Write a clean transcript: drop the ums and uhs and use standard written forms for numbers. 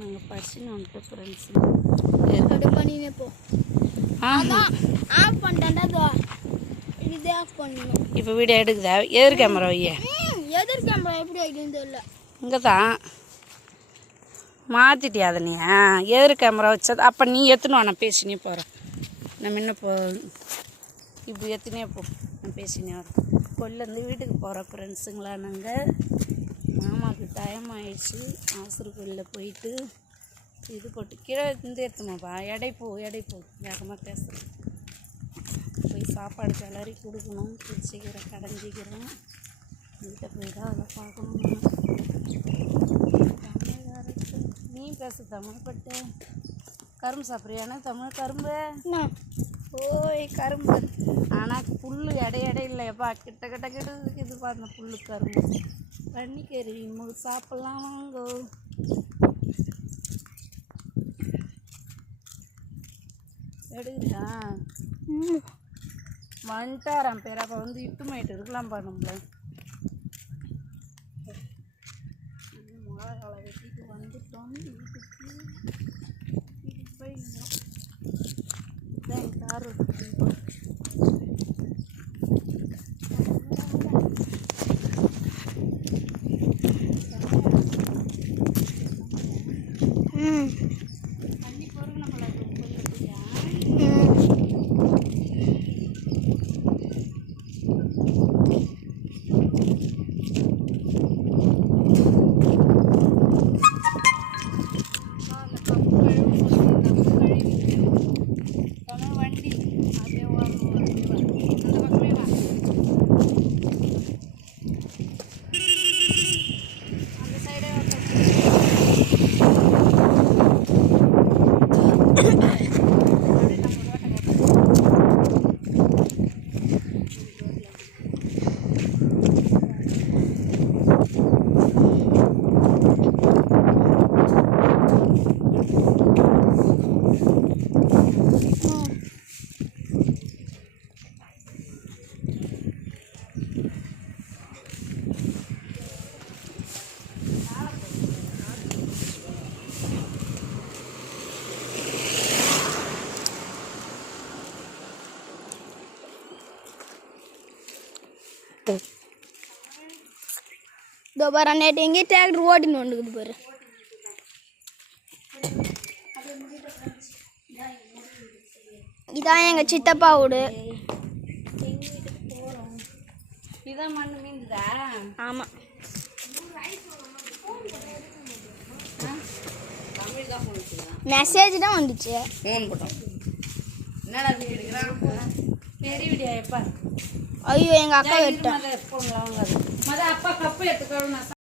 நாங்கள் பசின்னு வந்துட்டு ஃப்ரெண்ட்ஸு அப்படி பண்ணினே போ. அதான் ஆஃப் பண்ணிட்டேன்டா. இதே ஆஃப் பண்ணணும். இப்போ வீடியோ எடுக்குதா? எதிர் கேமரா வைய. எதிர் கேமரா எப்படி வைக்கணும்னு தெரியல. இங்கே தான் மாற்றிட்டியா அதை நீ? எதிர் கேமரா வச்சது அப்போ நீ எத்தணும் நான் பேசினே போகிறேன். நம்ம இன்னும் இப்போ எத்தனையே போ, நான் பேசினே வரேன். கொல்லேருந்து வீட்டுக்கு போகிறோம் ஃப்ரெண்ட்ஸுங்களா. நாங்கள் மாமாவுக்கு டைம் ஆயிடுச்சு. ஆசிரியர் கோயிலில் போயிட்டு இது போட்டு கீழே இருந்து எடுத்துமாப்பா. எடை போ வேகமாக பேசுகிறேன். போய் சாப்பாடு கிளறி கொடுக்கணும். பிடிச்சிக்கிறேன், கடைஞ்சிக்கிறேன். வீட்டை போய் தான் அதை பார்க்கணும். நீ பேசு தமிழ் பட்டு. கரும்பு சாப்பிட்றியானா? தமிழ் கரும்பு ஓய் கரும்பு. ஆனால் புல் இல்லையப்பா. கிட்ட இதுப்பா அந்த புல்லு கரும்பு. பண்ணிக்கறி சாப்பிட்லாம் வாங்கோ. எடுக்குதா? வந்துட்டாராம் பேராப்பா வந்து இட்டுமாயிட்டு இருக்கலாம் நம்மள. மழை காலம் வெட்டிட்டு வந்துட்டோம் வீட்டுக்கு. போயிருந்தோம். இதான் எங்கள் தார் தண்ணி பொருள் நம்மள இதோ பாரு நேற்று எங்கேயும் டிராக்டர் ஓட்டின்னு வந்துக்குது பாரு. இதான் எங்கள் சித்தப்பா வீடு. இதான் மண்ணு மீந்துதா? ஆமாம். மெசேஜ் தான் வந்துச்சு. ஃபோன் போட்டோம். என்னடா வீடியோ எடுக்கிறான்? பெரிய வீடியோ எப்பா? ஐயோ எங்கள் அக்கா விட்டேன். அப்பா கப்பு எடுத்துக்கணும்.